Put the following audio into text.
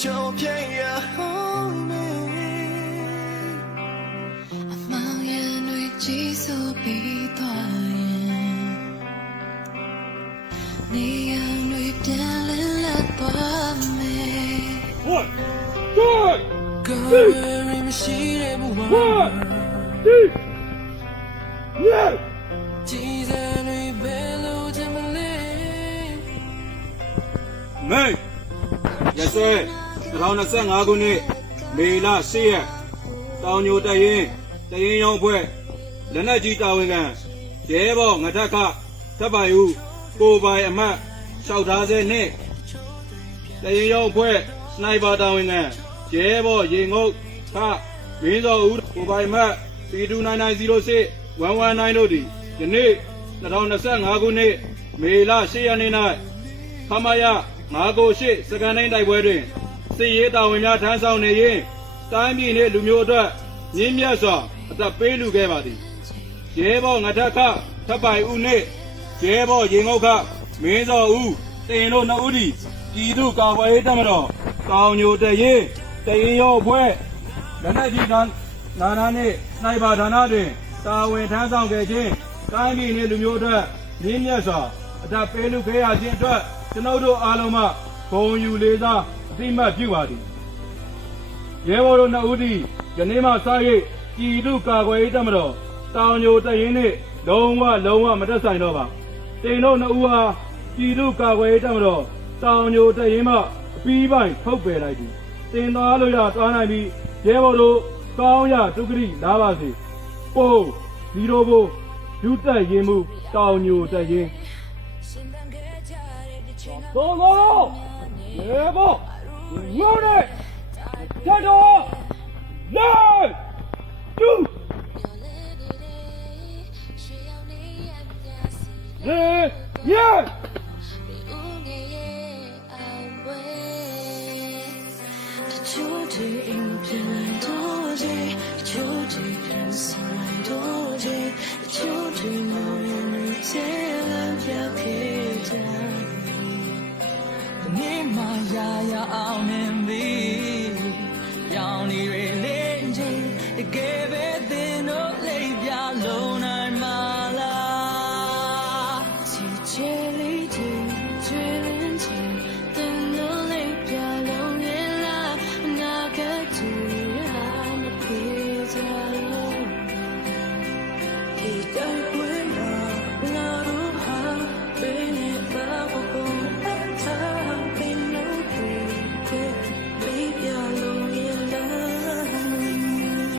就偏要后面，茫然对激素比多眼，你让对变冷了多美。One, two, Girl，喜悦不忘。one, two, yeah. 记在对背路这么累。没，也是。2025 ခုနှစ်မေလ10ရက်တောင်ညိုတရင်ရောင်းဖွဲ့လက်နက်ကြီးတာဝန်ခံရဲဘော်ငထခတပ်ပိုင်ဦးကိုပိုင်အမတ်6ထားဆဲနှစ်တရင်ရောင်းဖွဲ့စနိုက်ပါတာဝန်ခံရဲဘော်ရေငုတ်ခမင်းစောဦးကိုပိုင်အမတ် P29906 119တို့သည်ယနေ့2025ခုနှစ်မေလ10ရက်နေ့၌ခမရ998စကန်တိုင်းတိုက်ပွဲတွင်စစ်ရေးတာဝန်များထမ်းဆောင်နေရင်တိုင်းပြည်နှင့်လူမျိုးအတွက်ရင်းမြတ်စွာအသက်ပေးလူခဲ့ပါသည်ရဲဘော်ငထခထပ်ပိုင်ဦးနှင့်ရဲဘော်ရေငုတ်ခမင်းစောဦးတင်တို့နှစ်ဦးသည်ပြည်သူ့ကာကွယ်ရေးတပ်မတော်တောင်ညိုတရင်ရောဖွဲ့လက်နက်ကြီးနာနာနှင့်စနိုက်ပါဌာနတွင်တာဝန်ထမ်းဆောင်ခဲ့ခြင်းတိုင်းပြည်နှင့်လူမျိုးအတွက်ရင်းမြတ်စွာအသက်ပေးလူခဲ့ရခြင်းအတွက်ကျွန်ုပ်တို့အားလုံးမှဂုဏ်ယူလေးစားအသိမှတ်ပြုပါသည်ရဲဘော်တို့နှစ်ဦးသည်ယနေ့မှစ၍ပြည်သူ့ကာကွယ်ရေးတပ်မတော်တောင်ညိုတရင်နှင့်လုံးဝမတက်ဆိုင်တော့ပါတင်တို့နှစ်ဦးဟာပြည်သူ့ကာကွယ်ရေးတပ်မတော်တောင်ညိုတရင်မှအပြီးပိုင်းထုတ်ပယ်လိုက်သည်တင်သွားလို့ရသွားနိုင်ပြီးရဲဘော်တို့ကောင်းရဒုက္ခရိလာပါစေပို့0ဘိုးယူတက်ရင်မှုတောင်ညိုတရင်တော်တော်ရဲဘော်ငိုနေတက်တော့လာတူလေရဲ 你妈呀呀，奥面里。